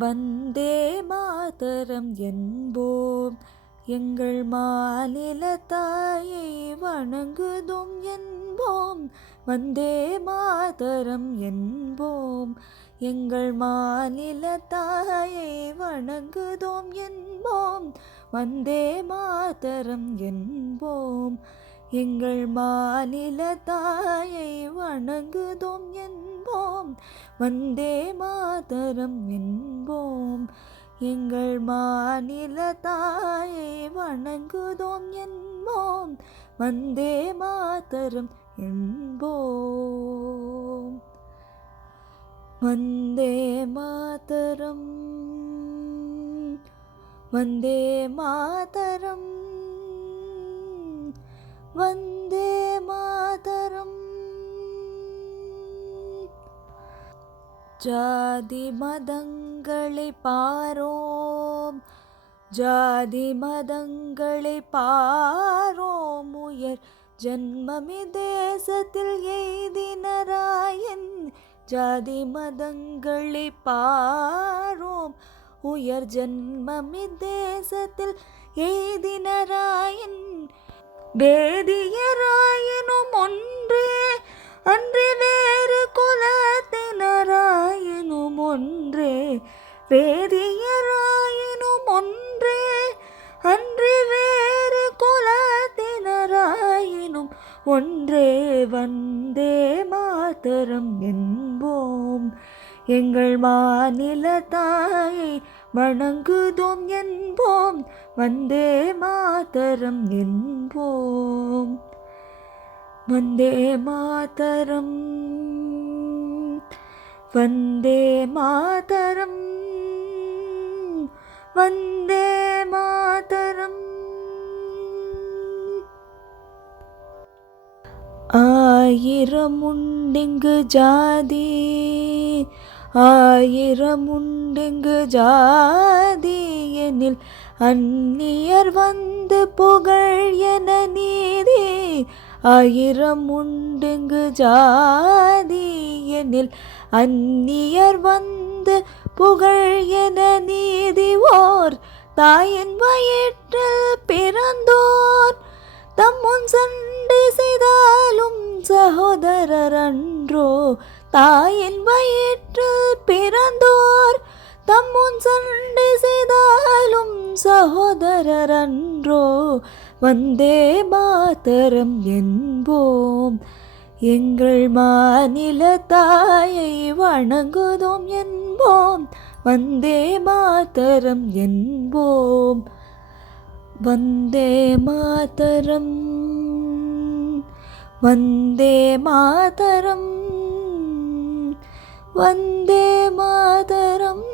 வந்தே மாதரம் என்போம், எங்கள் மாநில தாயை வணங்குதும் என்போம். வந்தே மாதரம் என்போம், எங்கள் மாநில தாயை வணங்குதோம் என்போம். வந்தே மாதரம் என்போம், எங்கள் மாநில தாயை வணங்குதோம் என்போம். வந்தே மாதரம் என்போம், எங்கள் மாநில தாயை வணங்குதோம் என்போம். வந்தே மாதரம் என்போம். வந்தே மாதரம், வந்தே மாதரம், வந்தே மாதரம். ஜாதி மதங்களை பாரோம், ஜாதி மதங்களை பாரோம், உயர் ஜன்மமி தேசத்தில் எய்தினராயன். ஜாதி மதங்களை பாரோம், உயர் ஜன்மமி தேசத்தில் எய்தினராயன். வேதியராயனும் ஒன்றே அன்றி வேறு குலத்தினராயனும் ஒன்றே. வேதியராயனும் ஒன்றே அன்றி வேறு குலத்தினராயனும் ஒன்றே. வந்தே மாதரம் என்போம், எங்கள் மாநில தாயை வணங்குதோம் என்போம். வந்தே மாதரம் என்போம். வந்தே மாதரம், வந்தே மாதரம், வந்தே மாதரம். ஆயிரம் உண்டிங்கு ஜாதி, ஆயிரம் உண்டிங்கு ஜாதி எனில் அந்நியர் வந்து புகழ் என நீதி. ஆயிரம் உண்டிங்கு ஜாதி எனில் அந்நியர் வந்து புகழ் என நீதி. ஓர் தாயின் வயிற்றில் பிறந்தோர் தம்முன் சண்டை செய்தாலும் சகோதரர் அன்றோ. தாயின் வயிற்றில் பிறந்தோர் தம்முன் சண்டை செய்தாலும் சகோதரர் அன்றோ. வந்தே மாதரம் என்போம், எங்கள் மாநில தாயை வணங்குதோம் என்போம். வந்தே மாதரம் என்போம். வந்தே மாதரம், வந்தே மாதரம், வந்தே மாதரம்,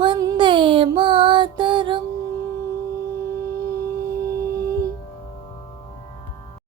வந்தே மாதரம்.